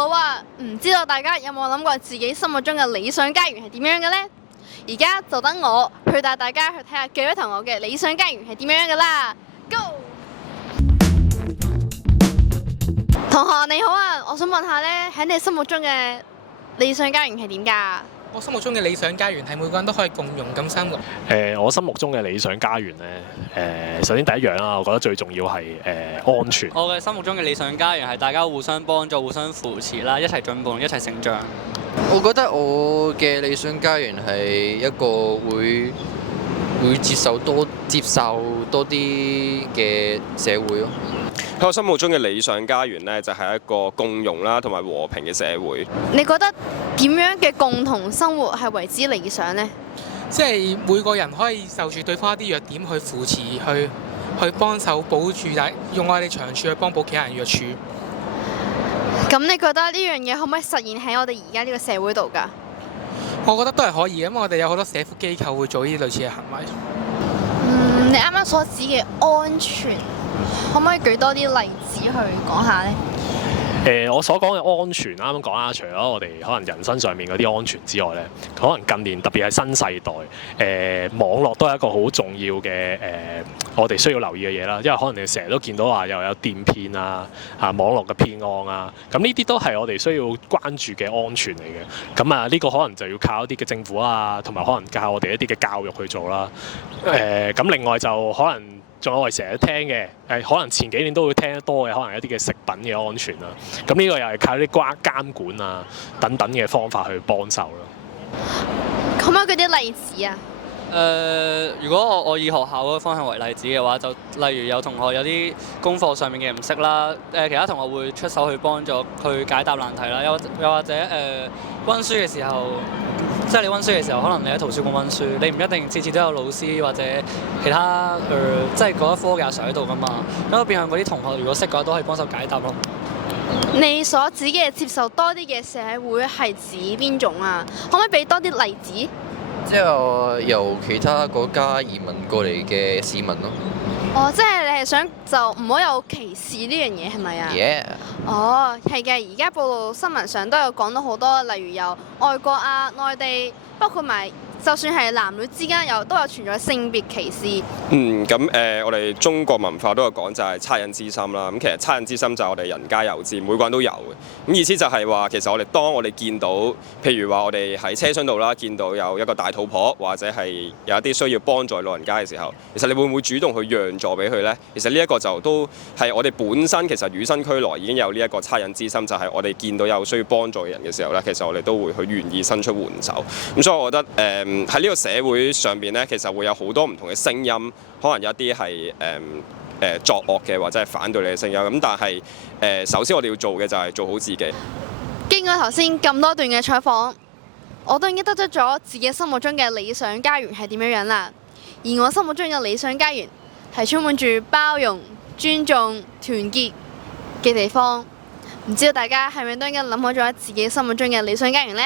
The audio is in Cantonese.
好啊！唔知道大家有冇諗過自己心目中嘅理想家園係點樣嘅呢？而家就等我去帶大家去睇下幾位同學嘅理想家園係點樣嘅啦。Go！ 同學你好啊，我想問下呢，喺你心目中嘅理想家園係點㗎？我心目中嘅理想家園係每個人都可以共融咁生活。我心目中嘅理想家園呢，首先第一樣啦，我覺得最重要係安全。我嘅心目中嘅理想家園係大家互相幫助、互相扶持啦，一齊進步、一齊成長。我覺得我嘅理想家園係一個會接受多啲嘅社會咯。喺我心目中嘅理想家園呢，就係一個共融啦同埋和平嘅社會。你覺得點樣嘅共同生活係為之理想呢？即係每個人可以就住對方一啲弱點去扶持，去幫手保住，用我哋長處去幫補其他人弱處。咁你覺得呢樣嘢可唔可以實現喺我哋而家呢個社會度㗎？我覺得都係可以，因為我哋有好多社福機構會做呢啲類似嘅行為。你啱啱所指嘅安全，可唔可以舉多啲例子去講下呢？我所講嘅安全，啱啱講啦，除咗我哋可能人身上面嗰啲安全之外咧，可能近年特別係新世代，網絡都係一個好重要嘅我哋需要留意嘅嘢啦。因為可能你成日都見到話又有電騙啊、網絡嘅騙案啊，咁呢啲都係我哋需要關注嘅安全嚟嘅。咁啊，呢個可能就要靠一啲嘅政府啊，同埋可能靠我哋一啲嘅教育去做啦。咁另外就可能。仲有我哋成日聽嘅，可能前幾年都會聽得多嘅，可能一啲嘅食品嘅安全啦。咁呢個又係靠啲監管啊等等嘅方法去幫手咯。可唔可以舉啲例子啊？如果我以學校嗰個方向為例子嘅話，就例如有同學有啲功課上面嘅唔識啦，其他同學會出手去幫助去解答難題啦。又或者温書嘅時候。即係你温書嘅時候，可能你喺圖書館温書，你唔一定次次都有老師或者其他即係嗰一科嘅阿 Sir 喺度噶嘛。咁變相嗰啲同學如果識嘅話，都可以幫手解答咯。你所指嘅接受多啲嘅社會係指邊種啊？可唔可以俾多啲例子？即係由其他國家移民過嚟嘅市民咯。哦，即係你係想就唔好有歧視呢樣嘢係咪啊？ Yeah。哦，係嘅，而家報道新聞上都有講到好多，例如有外國啊、內地，包括埋就算係男女之間都有存在性別歧視。咁我哋中國文化都有講就係惻隱之心啦。咁其實惻隱之心就係我哋人皆有之，每個人都有嘅。咁意思就係話，其實當我哋見到，譬如話我哋喺車廂度啦，見到有一個大肚婆或者係有一啲需要幫助老人家嘅時候，其實你會唔會主動去讓座俾佢呢？其實呢一個就都係我哋本身其實與生俱來已經有呢一個惻隱之心，就係我哋見到有需要幫助嘅人嘅時候呢，其實我哋都會去願意伸出援手。咁所以我覺得喺呢個社會上邊咧，其實會有好多唔同嘅聲音，可能有一啲係作惡嘅，或者係反對你嘅聲音。咁但係首先我哋要做嘅就係做好自己。經過頭先咁多段嘅採訪，我都已經得出咗自己心目中嘅理想家園係點樣樣啦。而我心目中嘅理想家園係充滿住包容、尊重、團結嘅地方。唔知道大家係咪都已經諗好咗自己心目中嘅理想家園呢？